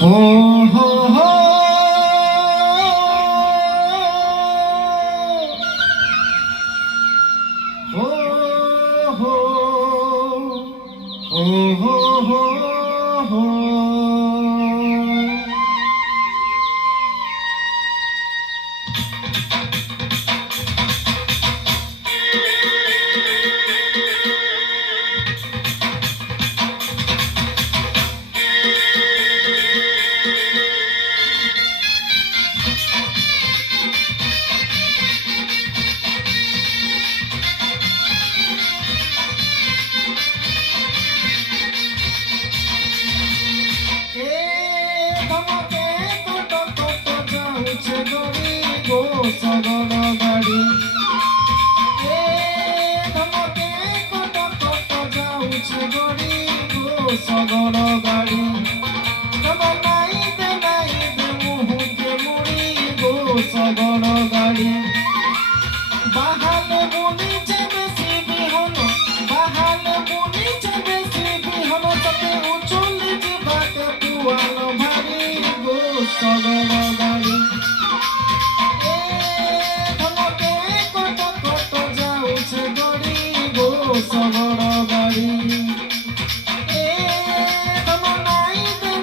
हो हो हो हो हो हो हो हो সগর গাড়ি ধমকে কত কত যাଉଛି গড়ি গো সগর গাড়ি নাই দে মুহুকে মুড়ি গো সগর গাড়ি বাহালে বুনিছে বেশি বিহন বাহালে বুনিছে বেশি বিহন ততে উচলি যাবাকে পুয়াল ভারি গো সগর গাড়ি সগর গাড়ি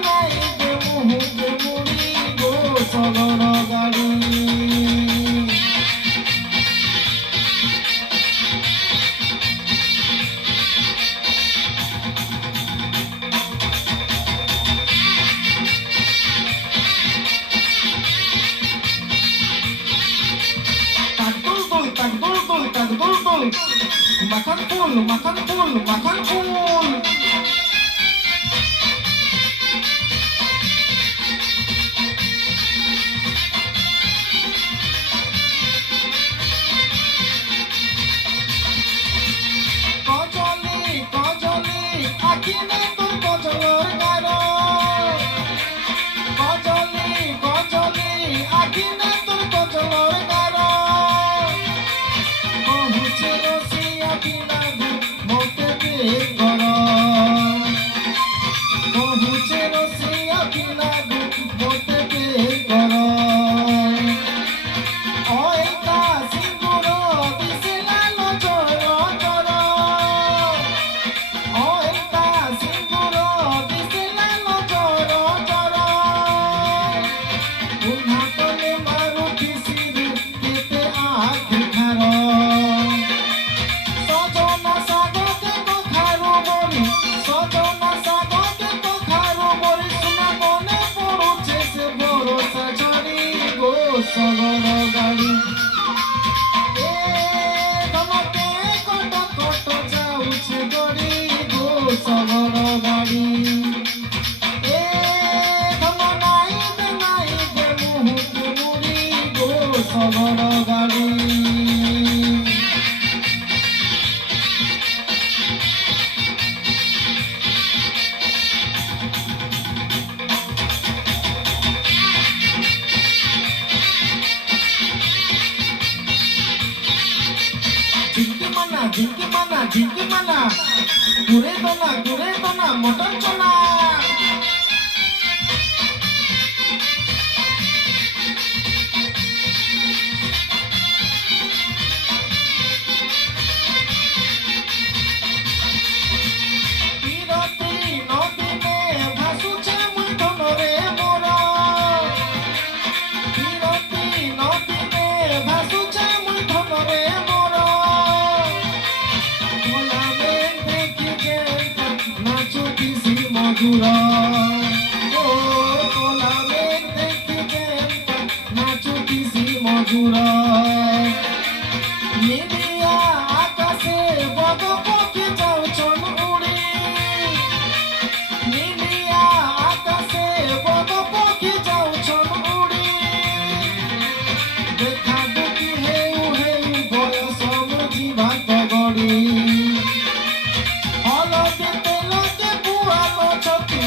নাই দে মুহুকে মুড়ি গো সগর গাড়ি makan full, makan full, makan full. Kojoli, kojoli, akine tur kojolor garo. Kojoli, kojoli, akine tur kojolor garo. Kohuche rosiya pinagu mote be karo. Kohuche rosiya pinagu mote be karo. Oita singuro disela lo joro joro. Oita singuro disela lo joro joro. Unhatole maru kisiru kete aakh kharo. Sojona sagoke kokharu bori sojona sagoke kokharu bori suna mone poruche se borosa jari go সগর গাড়ি ধমকে কত কত যাଉଛି গড়ি গো সগর গাড়ি ধম নাই দে মুহুকে মুড়ি গো সগর গাড়ি ঝিঙ্কি মানা ঘুরে দোনা মটন চনা বিরতি নদীনে ভাসুছে মুই ধনরে মোর বিরতি নদীনে ভাসুছে মুই ধনরে মোর মধুরা ও কোলাবে দেখিতে নাচুতিছি মধুরা নীলিয়া আকাশে বদ পক্ষী যাওছন উড়ি নীলিয়া আকাশে বদ পক্ষী যাওছন উড়ি দেখা দেখি হেউ বয়স বুঝিবা গড়ি হলদে তেলতে পুয়ালো ছতি